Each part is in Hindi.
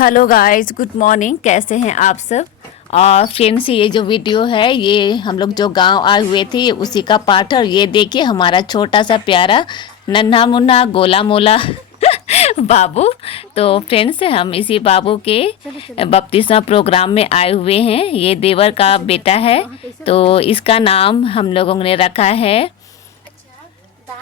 Hello guys, good morning. कैसे हैं आप सब? और फ्रेंड्स, ये जो वीडियो है ये हम लोग जो गांव आए हुए थे उसी का पार्ट है। और ये देखिए हमारा छोटा सा प्यारा नन्हा मुन्ना गोला मोला बाबू। तो फ्रेंड्स, हम इसी बाबू के बपतिस्मा प्रोग्राम में आए हुए हैं। ये देवर का बेटा है, तो इसका नाम हम लोगों ने रखा है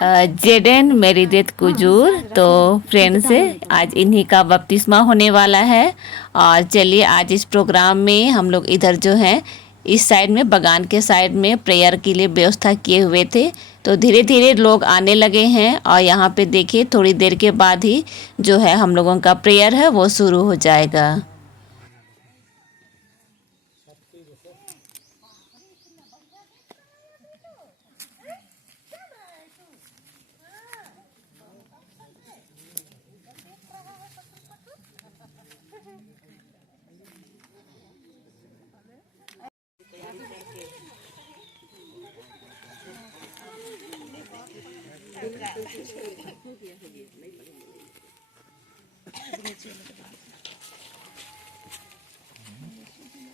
जेडन मेरीदेत कुजूर। तो फ्रेंड्स, आज इन्हीं का बपतिस्मा होने वाला है। और चलिए, आज इस प्रोग्राम में हम लोग इधर जो है इस साइड में बगान के साइड में प्रेयर के लिए व्यवस्था किए हुए थे। तो धीरे धीरे लोग आने लगे हैं और यहाँ पे देखिए थोड़ी देर के बाद ही जो है हम लोगों का प्रेयर है वो शुरू हो जाएगा।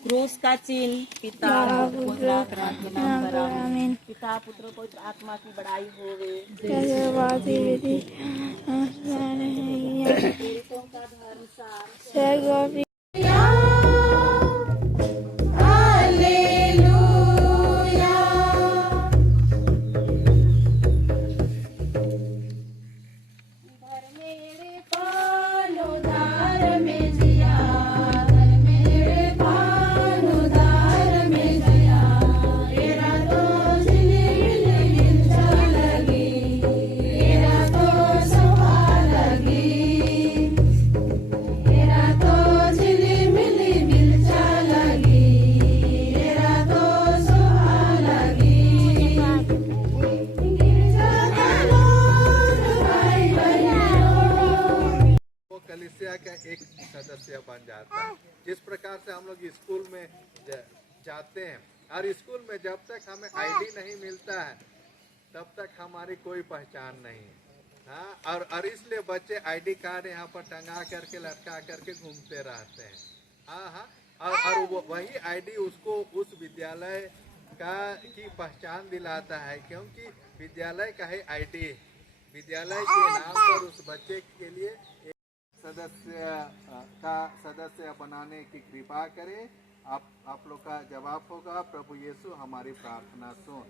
क्रूस का चिन्ह पिता पुत्र के नाम पर आमीन। पिता पुत्र पवित्र आत्मा की बड़ाई होवे। का धर्म सार कलीसिया का एक सदस्य बन जाता है। जिस प्रकार से हम लोग स्कूल में जाते हैं और स्कूल में जब तक हमें आईडी नहीं मिलता है तब तक हमारी कोई पहचान नहीं है। हाँ, और इसलिए बच्चे आईडी कार्ड यहाँ पर टंगा करके लटका करके घूमते रहते हैं। हाँ, और वही आईडी उसको उस विद्यालय की पहचान दिलाता है, क्योंकि विद्यालय का ही आईडी विद्यालय के नाम पर उस बच्चे के लिए सदस्य बनाने की कृपा करें। आप लोग का जवाब होगा, प्रभु यीशु हमारी प्रार्थना सुन।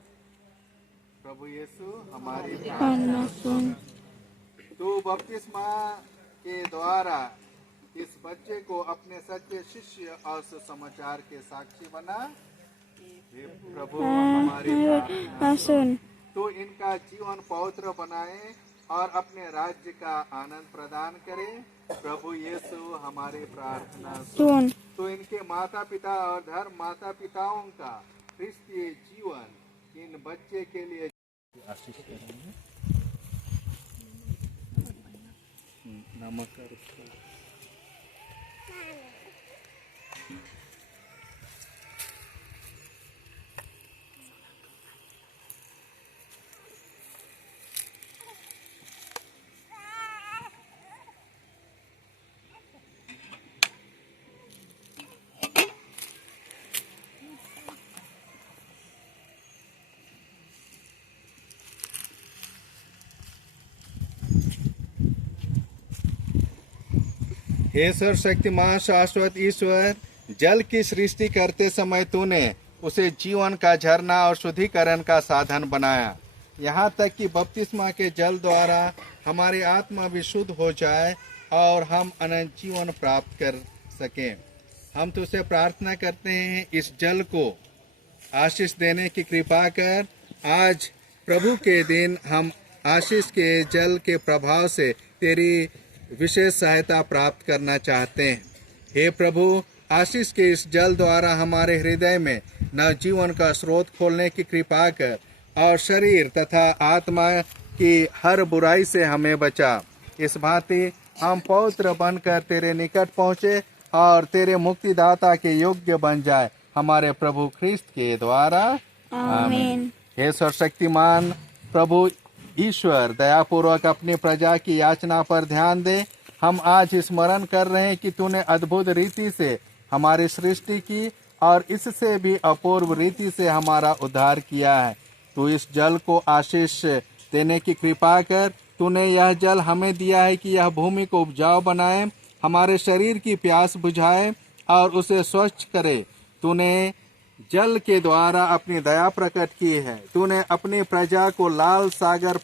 प्रभु यीशु हमारी प्रार्थना सुन। तो बपतिस्मा के द्वारा इस बच्चे को अपने सच्चे शिष्य और सुसमाचार के साक्षी बना। प्रभु हमारी प्रार्थना सुन। तो इनका जीवन पवित्र बनाए और अपने राज्य का आनंद प्रदान करें। प्रभु यीशु हमारी प्रार्थना सुन। तो इनके माता पिता और धर्म माता पिताओं का ख्रिस्तीय जीवन इन बच्चे के लिए आशीष करेंगे। नमक हे सर्वशक्तिमान शाश्वत ईश्वर, जल की सृष्टि करते समय तूने उसे जीवन का झरना और शुद्धिकरण का साधन बनाया। यहाँ तक कि बपतिस्मा के जल द्वारा हमारी आत्मा भी शुद्ध हो जाए और हम अनंत जीवन प्राप्त कर सकें। हम तुझसे प्रार्थना करते हैं, इस जल को आशीष देने की कृपा कर। आज प्रभु के दिन हम आशीष के जल के प्रभाव से तेरी विशेष सहायता प्राप्त करना चाहते हैं। हे प्रभु, आशीष के इस जल द्वारा हमारे हृदय में नवजीवन का स्रोत खोलने की कृपा कर और शरीर तथा आत्मा की हर बुराई से हमें बचा। इस भांति हम पवित्र बनकर तेरे निकट पहुँचे और तेरे मुक्तिदाता के योग्य बन जाए, हमारे प्रभु ख्रिस्त के द्वारा। आमीन। हे सर्वशक्तिमान प्रभु ईश्वर, दयापूर्वक अपनी प्रजा की याचना पर ध्यान दे। हम आज स्मरण कर रहे हैं कि तूने अद्भुत रीति से हमारी सृष्टि की और इससे भी अपूर्व रीति से हमारा उद्धार किया है। तू इस जल को आशीष देने की कृपा कर। तूने यह जल हमें दिया है कि यह भूमि को उपजाऊ बनाए, हमारे शरीर की प्यास बुझाए और उसे स्वच्छ करे। तूने जल के द्वारा अपनी दया प्रकट की है। तूने अपनी प्रजा को लाल सागर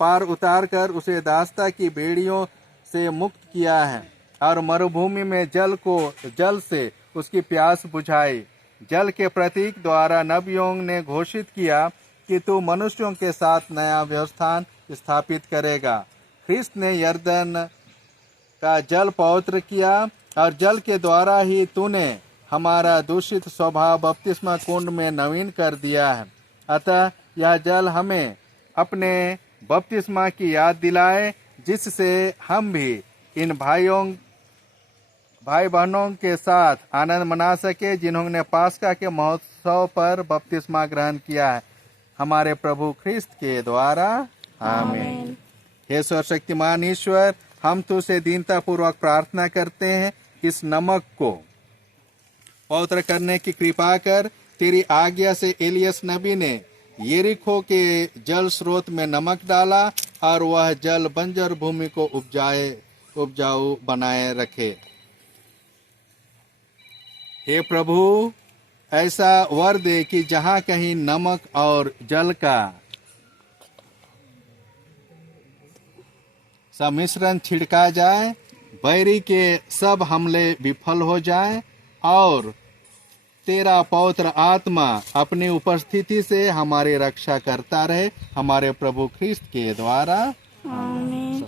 पार उतार कर उसे दास्ता की बेड़ियों से मुक्त किया है और मरुभूमि में जल से उसकी प्यास बुझाई। जल के प्रतीक द्वारा नबियों ने घोषित किया कि तू मनुष्यों के साथ नया व्यवस्थान स्थापित करेगा। ख्रिस्त ने यरदन का जल पवित्र किया और जल के द्वारा ही तूने हमारा दूषित स्वभाव बपतिस्मा कुंड में नवीन कर दिया है। अतः यह जल हमें अपने बपतिस्मा की याद दिलाए, जिससे हम भी इन भाई बहनों के साथ आनंद मना सके जिन्होंने पास्का के महोत्सव पर बपतिस्मा ग्रहण किया है, हमारे प्रभु ख्रिस्त के द्वारा। आमीन। हे सर्वशक्तिमान ईश्वर, हम तुझसे दीनता पूर्वक प्रार्थना करते हैं, इस नमक को पवित्र करने की कृपा कर। तेरी आज्ञा से एलियस नबी ने यरीहो के जल स्रोत में नमक डाला और वह जल बंजर भूमि को उपजाऊ बनाए रखे। हे प्रभु, ऐसा वर दे कि जहाँ कहीं नमक और जल का सम्मिश्रण छिड़का जाए, बैरी के सब हमले विफल हो जाएं और तेरा पवित्र आत्मा अपनी उपस्थिति से हमारी रक्षा करता रहे, हमारे प्रभु ख्रिस्त के द्वारा। आमीन।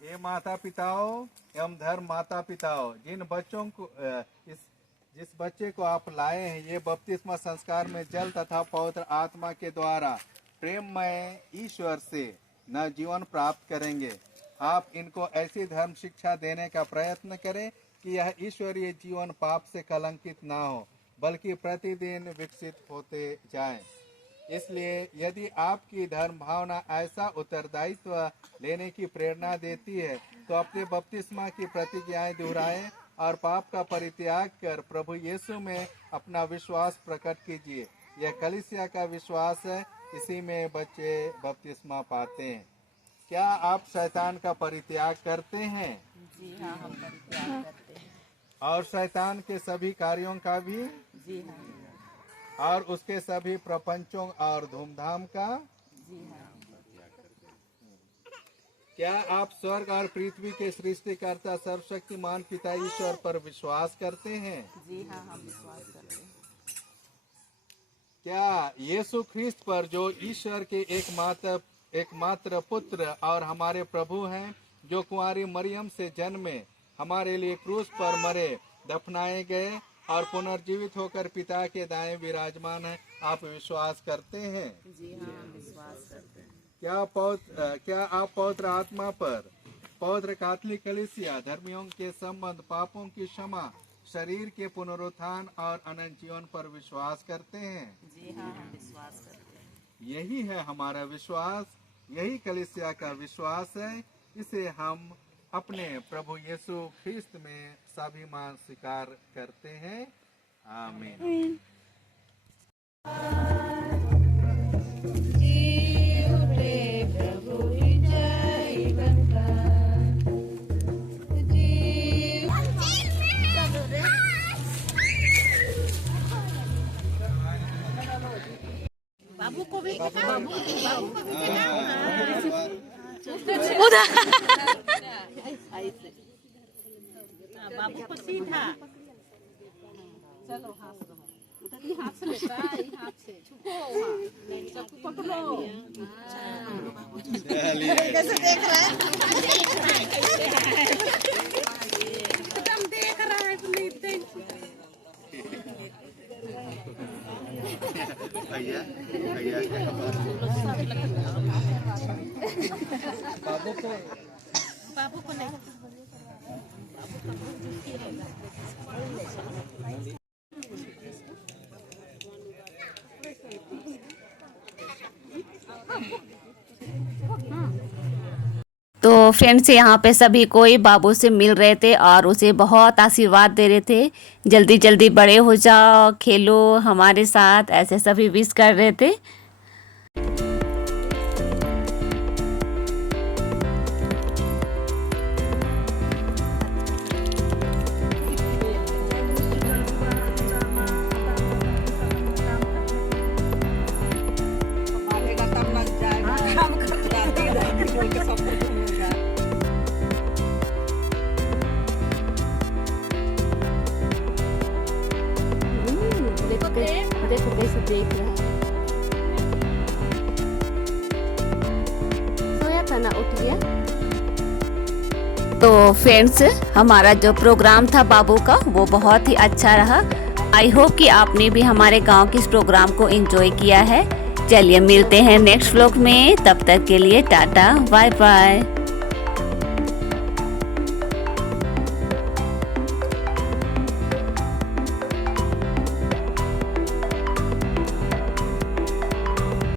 हे माता पिताओं एवं धर्म माता पिताओं, जिन बच्चों को जिस बच्चे को आप लाए हैं, ये बपतिस्मा संस्कार में जल तथा पवित्र आत्मा के द्वारा प्रेममय ईश्वर से न जीवन प्राप्त करेंगे। आप इनको ऐसी धर्म शिक्षा देने का प्रयत्न करें कि यह ईश्वरीय जीवन पाप से कलंकित ना हो, बल्कि प्रतिदिन विकसित होते जाएं। इसलिए यदि आपकी धर्म भावना ऐसा उत्तरदायित्व लेने की प्रेरणा देती है, तो अपने बपतिस्मा की प्रतिज्ञाएं दोहराएं और पाप का परित्याग कर प्रभु यीशु में अपना विश्वास प्रकट कीजिए। यह कलीसिया का विश्वास है, इसी में बच्चे बपतिस्मा पाते हैं। क्या आप शैतान का परित्याग करते हैं? जी हाँ, हम परित्याग करते हैं। और शैतान के सभी कार्यों का भी? जी हाँ। और उसके सभी प्रपंचों और धूमधाम का? जी हाँ। क्या आप स्वर्ग और पृथ्वी के सृष्टिकर्ता सर्वशक्तिमान पिता ईश्वर पर विश्वास करते हैं? जी हाँ, हम विश्वास करते हैं। क्या यीशु ख्रिस्त पर, जो ईश्वर के एकमात्र पुत्र और हमारे प्रभु हैं, जो कुंवारी मरियम से जन्मे, हमारे लिए क्रूस पर मरे, दफनाए गए और पुनर्जीवित होकर पिता के दाएं विराजमान है, आप विश्वास करते हैं? जी हाँ, हम विश्वास करते हैं। क्या आप पवित्र आत्मा पर, पवित्र कैथोलिक कलीसिया, धर्मियों के संबंध, पापों की क्षमा, शरीर के पुनरुत्थान और अनंत जीवन पर विश्वास करते हैं? जी हाँ, हम विश्वास करते हैं। यही है हमारा विश्वास, यही कलीसिया का विश्वास है। इसे हम अपने प्रभु यीशु ख्रिस्त में स्वाभिमान स्वीकार करते हैं। आमीन। बाबू को भी बाबू को सीधा चलो, हाथ से लेता है, हाथ से छुपो, सबको पकड़ो। कैसे देख रहा है? एकदम देख रहा है। भैया बाबू को नहीं फ्रेंड्स यहाँ पे सभी कोई बाबू से मिल रहे थे और उसे बहुत आशीर्वाद दे रहे थे, जल्दी जल्दी बड़े हो जाओ, खेलो हमारे साथ, ऐसे सभी विश कर रहे थे। देखो कैसे देख रहा है। सोया था ना, उठ गया। तो फ्रेंड्स हमारा जो प्रोग्राम था बाबू का वो बहुत ही अच्छा रहा। आई होप कि आपने भी हमारे गांव के इस प्रोग्राम को एंजॉय किया है। चलिए मिलते हैं नेक्स्ट व्लॉग में, तब तक के लिए टाटा बाय बाय।